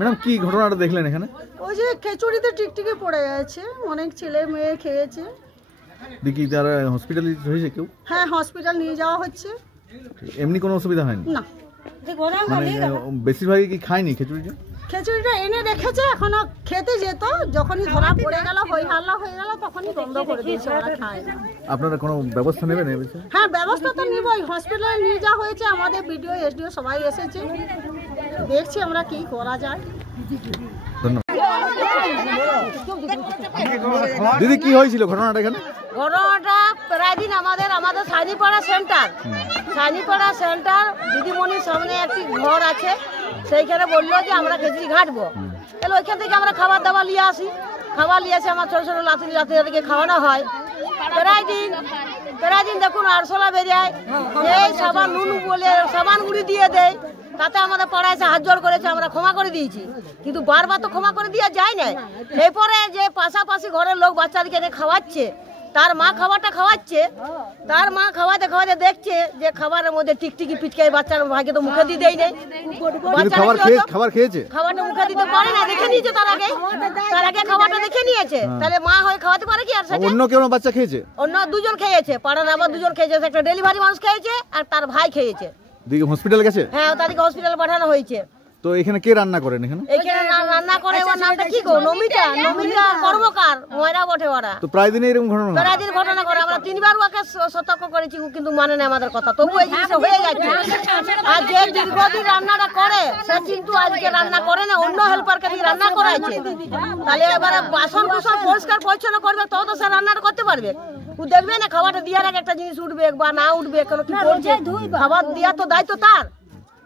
Madam কি ঘটনাটা দেখলেন এখানে? ওই যে খিচুড়িতে টিকটিকি পড়ে গেছে, অনেক ছেলে মেয়ে খেয়েছে। দেখি তারা হসপিটালে হয়েছে কেউ? হ্যাঁ, হসপিটাল নিয়ে যাওয়া হচ্ছে। এমনি কোনো অসুবিধা হয়নি? না, মানে বেশিরভাগই কি খায়নি খিচুড়িটা? খিচুড়িটা এনে রেখেছে, এখনো খেতে যেত, যখনই ধরা পড়ে গেল, হই হাল্লা হয়ে গেল, তখনই বন্ধ করে দিয়েছে, ওরা খায় না। আপনারা কোনো ব্যবস্থা নেবেন এই বিষয়ে? হ্যাঁ, ব্যবস্থা তো নিবই। হসপিটালে নিয়ে যাওয়া হয়েছে, আমাদের বিডিও এসডিও সবাই এসেছে, দেখছি আমরা কি করা যায়। ধন্যবাদ। দিদি কি হয়েছিল ঘটনাটা এখানে? ঘটনাটা প্রায় দিন আমাদের সাইনিপাড়া সেন্টার দিদিমণির সামনে একটি ঘর আছে, সেইখানে বললো যে আমরা খিচুড়ি ঘাটবো। তাহলে ওইখান থেকে আমরা খাবার দাবার নিয়ে আসি, আমার ছোটো ছোটো লাতিকে খাওয়ানো হয়। প্রায় দিন দেখুন আরশোলা বেরিয়ে এই সাবান নুন বলে সাবান গুঁড়ি দিয়ে দেয়, তাতে আমাদের পাড়ায় এসে হাত জোড় করেছে, আমরা ক্ষমা করে দিয়েছি, কিন্তু বারবার তো ক্ষমা করে দেওয়া যায় না। এরপরে যে পাশাপাশি ঘরের লোক বাচ্চাদেরকে এনে খাওয়াচ্ছে, তার মা খাবারটা খাওয়াচ্ছে, তার মা খাওয়াতে খাওয়াতে দেখছে যে খাবারের মধ্যে টিকটিকি পিটকাই বাচ্চার ভাইকে তো মুখে দিয়ে দেয় নাই। খাবার খেয়েছে, খাবারটা মুখে দিতে পারে না, দেখে নিয়েছে তার আগে খাবারটা দেখে নিয়েছে, তাহলে মা হয়ে খাওয়াতে পারে কি? আর অন্য কেউ বাচ্চা খেয়েছে? অন্য দুজন খেয়েছে, পাড়ার আবার দুজন খেয়েছে, একটা ডেলিভারি মানুষ খেয়েছে আর তার ভাই খেয়েছে। হসপিটাল গেছে? হ্যাঁ, তাদেরকে হসপিটালে পাঠানো হয়েছে। তো এখানে কে রান্না করেন? এখানে রান্না করে, ওর নামটা কি গো? নমিতা কর্মকার, ময়রা বটে ওরা। তো প্রায় দিন এরকম ঘটনা করে। আমরা 3 বার ওকে সতর্ক করেছি, কিন্তু মানে না আমাদের কথা, তবু এই জিনিসটা হয়ে যাচ্ছে। আর যে দীর্ঘদিন রান্নাটা করে সে কিন্তু আজকে রান্না করে না, অন্য হেল্পারকে দিয়ে রান্না করাইছে। তাহলে এবারে বাসন কুসন পরিষ্কার পরিচ্ছন্ন করবে, তবে তো সে রান্নাটা করতে পারবে। ও দেখবে না খাবারটা দেওয়ার আগে একটা জিনিস উঠবে বা না উঠবে, কোনো কি করছে, খাবার দেওয়া তো দায়িত্ব তার।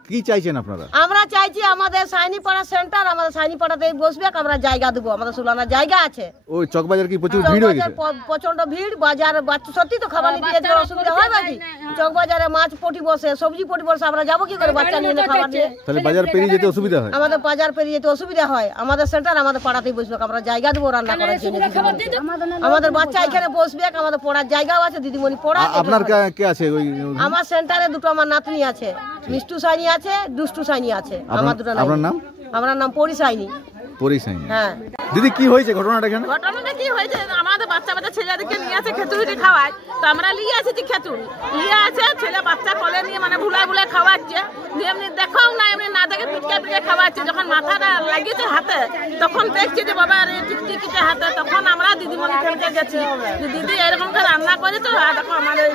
কি চাইছেন আপনারা? আমরা চাইছি আমাদের সাইনিপাড়া সেন্টার, আমাদের সাইনিপাড়াতে বসবে, আমরা জায়গা দেবো, আমাদের সুলানার জায়গা আছে। ওই চকবাজার কি প্রচুর ভিড় হয়ে গেছে? প্রচন্ড ভিড়, বাজার সত্যি তো খাবার নিতে যেতে অসুবিধা হয় নাকি? চকবাজারে মাছ পটি বসে, সবজি পটি বসে, আমরা যাবো কি করে বাচ্চা নিয়ে খাবার নিয়ে? তাহলে বাজার পেরিয়ে যেতে অসুবিধা হয়। আমাদের বাজার পেরিয়ে যেতে অসুবিধা হয়। আমাদের সেন্টার আমাদের পাড়াতেই বসবে, আমরা জায়গা দেবো রান্না করার জন্য। আমাদের বাচ্চা এখানে বসবে, আমাদের পড়ার জায়গাও আছে, দিদিমণি পড়া। আপনার কে আছে? আমার সেন্টারে দুটো আমার নাতনি আছে, মিষ্টু সাইনি আছে, দুষ্টু সাইনি আছে। আমার দুটো নাম। আপনার নাম? আমার নাম পরিসাইনি। হ্যাঁ। দিদি কি হয়েছে ঘটনাটা এখানে? ঘটনাটা কি হয়েছে, আমাদের বাচ্চা ছেলেদেরকে নিয়ে আছে খিচুড়ি খাওয়ায়, তো আমরা নিয়ে এসেছি খিচুড়ি নিয়ে আছে, ছেলে বাচ্চা কোলে নিয়ে মানে ভুলায় খাওয়াচ্ছে, এমনি দেখাও না, এমনি না দেখে পিটকে খাওয়াচ্ছে। যখন মাথাটা লাগিয়েছে হাতে, তখন দেখছি যে বাবা টিকটিকিতে হাতে, তখন আমরা দিদিমণি খেলতে গেছি, দিদি এরকম করে রান্না করেছে, দেখো আমাদের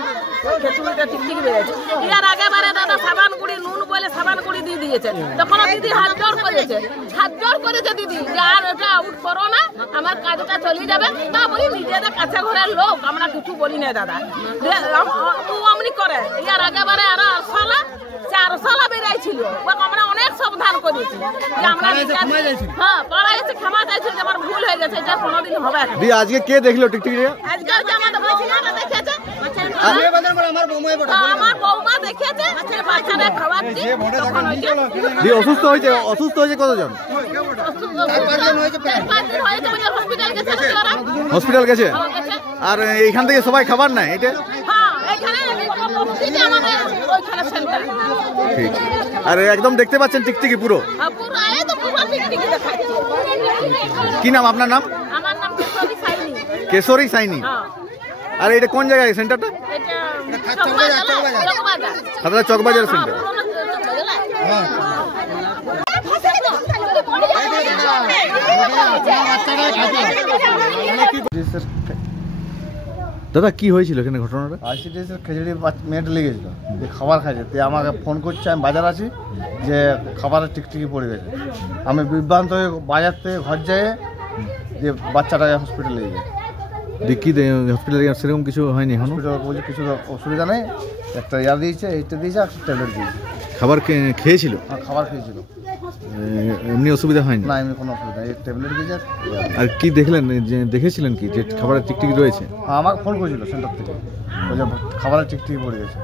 খিচুড়িটা টিকটিকি বেড়েছে। ইয়ার আগেবারে দাদা সাবান গুঁড়ি নুন বলে সাবান গুঁড়ি দিয়ে দিয়েছে, তখন দিদি হাত জোর করেছে দিদি, আর এটা আউট করো না, আমার কাজটা চলে যাবে। তা বলি নিজেদের কাছে ঘরের লোক, আমরা কিছু বলি না দাদা, অমনি করে। ইয়ার আগেবারে আরো 4 বেড়াইছিল, আমরা অনেক সাবধান করেছি যে আমরা পাড়ায় এসে ক্ষমা চাইছি যে আমার ভুল হয়ে গেছে, এটা কোনোদিন হবে না। আজকে কে দেখলো টিকটিকি? আজকে আমাদের বাচ্চাটা দেখেছে, আমার বৌমা দেখেছে, বাচ্চাটা খাওয়াচ্ছি। অসুস্থ হয়েছে কতজন? হসপিটাল গেছে। আর এইখান থেকে সবাই খাবার নাই এটা? ঠিক। আর একদম দেখতে পাচ্ছেন টিকটিকি পুরো। কি নাম আপনার? নাম? আমার নাম কেশরী সাইনি। আর এটা কোন জায়গায় সেন্টারটা? খাতড়া চকবাজার সেন্টার। দাদা কি হয়েছিল এখানে ঘটনাটা? আইসিডিএসের খিচুড়ি মেয়েটা লেগেছিল, যে খাবার খাইছে, তো আমাকে ফোন করছে, আমি বাজার আছি, যে খাবারের টিকটিকি পড়ে গেছে। আমি বিভ্রান্ত হয়ে বাজার থেকে ঘর যেয়ে যে বাচ্চাটাকে হসপিটালে নিয়ে যায়। দেখি হসপিটালে সেরকম কিছু হয়নি এখন? হসপিটাল বলছে কিছু অসুবিধা নেই, একটা দিয়েছে, এইটা দিয়েছে, একটা ট্যাবলেট দিয়েছে। খাবার খেয়েছিল? হ্যাঁ, খাবার খেয়েছিল। এমনি অসুবিধা হয়নি? না, এমনি কোনো অসুবিধা নেই, ট্যাবলেট দিয়েছে। আর কি দেখলেন, দেখেছিলেন কি যে খাবারের টিকটিকি রয়েছে? আমাকে ফোন করেছিল সেন্টার থেকে, বলছে খাবারের টিকটিকি পড়ে গেছে।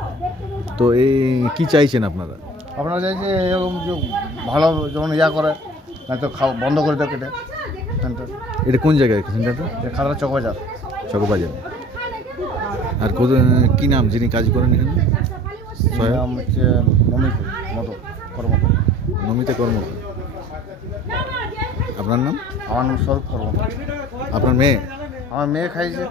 তো এই কি চাইছেন আপনারা? আপনারা চাইছে এরকম যে ভালো যেমন করে, নয়তো বন্ধ করে দেয় কেটে সেন্টার। এটা কোন জায়গায় সেন্টারটা? খাতড়া চকবাজার। আর কি নাম যিনি কাজ করেন এখানে? নাম হচ্ছে নমিতা কর্মকার। নমিতা কর্মকার। আপনার নাম? আমার নাম স্বরূপ কর্ম। আপনার মেয়ে? আমার মেয়ে খাইছে।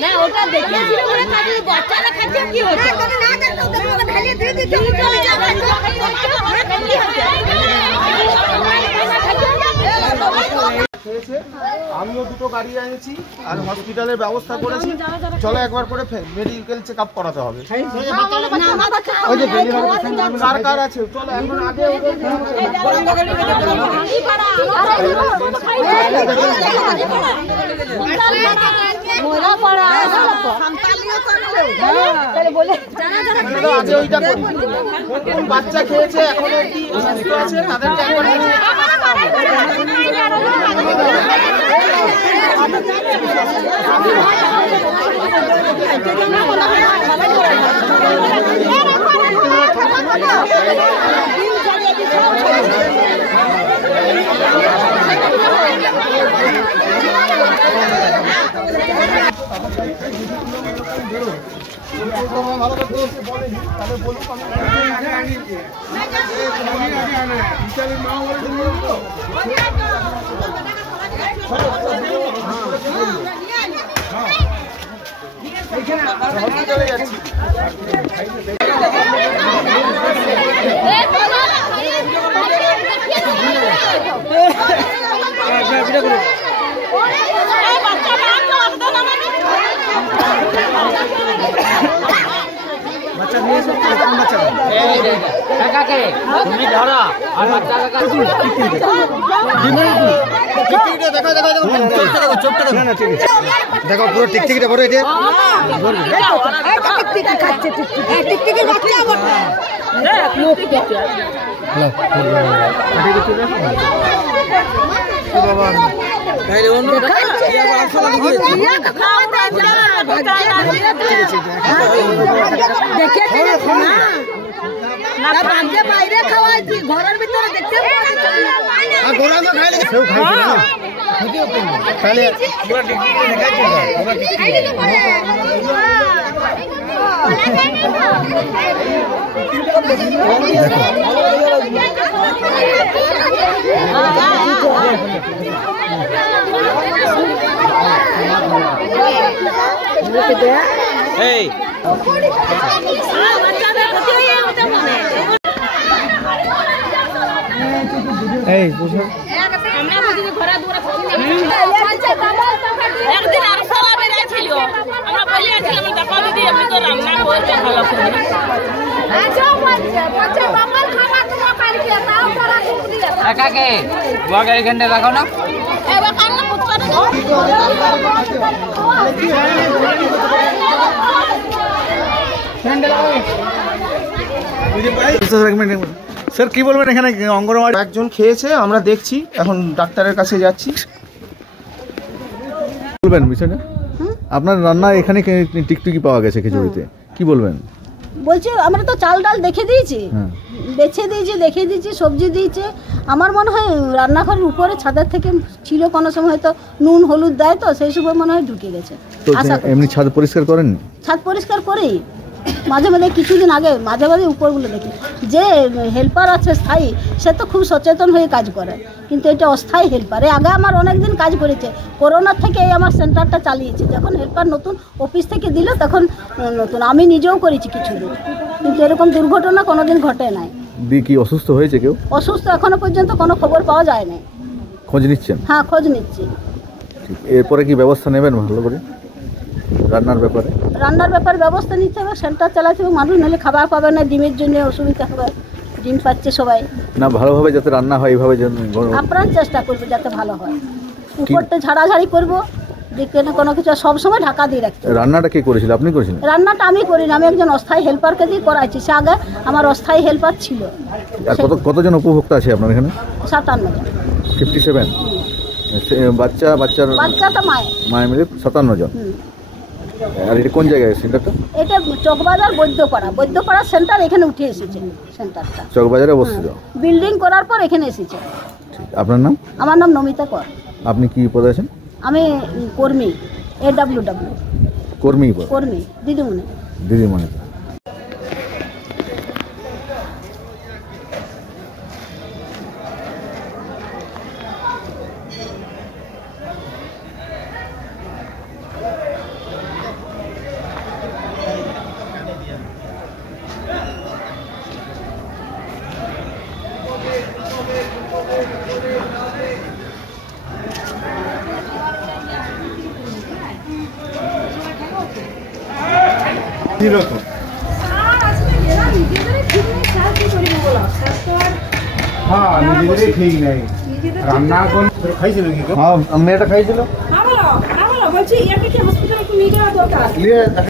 না ওটা দেখেছিল বলে তাদের বাচ্চারা খাচ্ছে কি হচ্ছে না দেখো ওকে ঢালিয়ে দিয়ে দিতে চলে যাবে আমিও দুটো গাড়ি এনেছি আর হসপিটালের ব্যবস্থা করেছি। চলো একবার করে মেডিকেল চেক আপ করাতে হবে। কার কার আছে চলো এখন আগে আগে ওইটা কোন বাচ্চা খেয়েছে এখনো কি অসুস্থ আছে তাদেরকে একবার হসপিটালে যাচ্ছি। দেখো পুরো টিকটিকিটা বড় এটা বাইরে খাওয়াইছি ঘরের ভিতরে দেখতে একদিন আর সলা বেড়েছিল আমরা বলিয়াছিলাম দেখো দিদি এমনি তো রান্না করতে ভালো করে কাকে বড় এখানটা রাখো না এবার কান্না করতে স্যার কি বলবেন এখানে অঙ্গনওয়াড়ি একজন খেয়েছে আমরা দেখছি এখন ডাক্তারের কাছে যাচ্ছি। বলবেন বিষয়টা আপনার রান্না এখানে টিকটিকি পাওয়া গেছে খিচুড়িতে কি বলবেন? বলছি আমরা তো চাল ডাল দেখে দিয়েছি, হ্যাঁ দেখে দিয়েছি সবজি দিয়েছে। আমার মনে হয় রান্নাঘরের উপরে ছাদের থেকে ছিল কোনো সময় হয়তো নুন হলুদ দেয় তো সেই সময় মনে হয় ঢুকে গেছে। তো এমনি ছাদ পরিষ্কার করেননি? ছাদ পরিষ্কার করি মাঝে মাঝে, কিছুদিন আগে মাঝে মাঝে উপরগুলো দেখি। যে হেল্পার আছে স্থায়ী সে তো খুব সচেতন হয়ে কাজ করে, কিন্তু এটা অস্থায়ী হেল্পার। আগে আমার অনেক দিন কাজ করেছে, করোনার থেকে এই আমার সেন্টারটা চালিয়েছে। যখন হেল্পার নতুন অফিস থেকে দিল তখন নতুন আমি নিজেও করেছি কিছুদিন, কিন্তু এরকম দুর্ঘটনা কোনোদিন ঘটে নাই। কি অসুস্থ হয়েছে কেউ? অসুস্থ এখনো পর্যন্ত কোনো খবর পাওয়া যায় না। খোঁজ নিচ্ছেন? হ্যাঁ খোঁজ নিচ্ছি। এরপরে কি ব্যবস্থা নেবেন ভালো করে রান্নার ব্যাপারে? রান্নার ব্যাপারে ব্যবস্থা নিতে হবে, সেন্টার চালাতে হবে। মানুষ নাহলে খাবার পাবে না, ডিমের জন্য অসুবিধা হবে। ডিম পাচ্ছে সবাই না, ভালোভাবে যাতে রান্না হয় এইভাবে আপ্রাণ চেষ্টা করবো যাতে ভালো হয়। উপরটা ঝাড়াঝাড়ি করবো, যেখানে কোনো কিছু সবসময় ঢাকা দিয়ে রাখতে। রান্নাটা কে করেছিল, আপনি করেছিলেন? রান্নাটা আমি করি না, আমি একজন অস্থায়ী হেল্পারকে দিয়ে করাইছি। সে আগে আমার অস্থায়ী হেল্পার ছিল। আর কতজন উপভোক্তা আছে আপনার এখানে? 57 জন। 57? বাচ্চার বাচ্চাটা মায়ের মিলে 57 জন। আর এটা কোন জায়গায় সেন্টারটা? এটা চকবাজার বৈদ্যপাড়া সেন্টার, এখানে উঠে এসেছে সেন্টারটা। চকবাজারে অবস্থিত। বিল্ডিং করার পর এখানে এসেছে। আপনার নাম? আমার নাম নমিতা কর। আপনি কি পদে আছেন? আমি কর্মী, AWW কর্মী দিদিমণি। দিদিমণি। নিজেদেরই ঠিক নেই রান্না খাইছিল কি? হ্যাঁ, মেয়েটা খাইছিল। বলছি ইয়াকে কি হসপিটালে নিয়ে যাওয়া দরকার?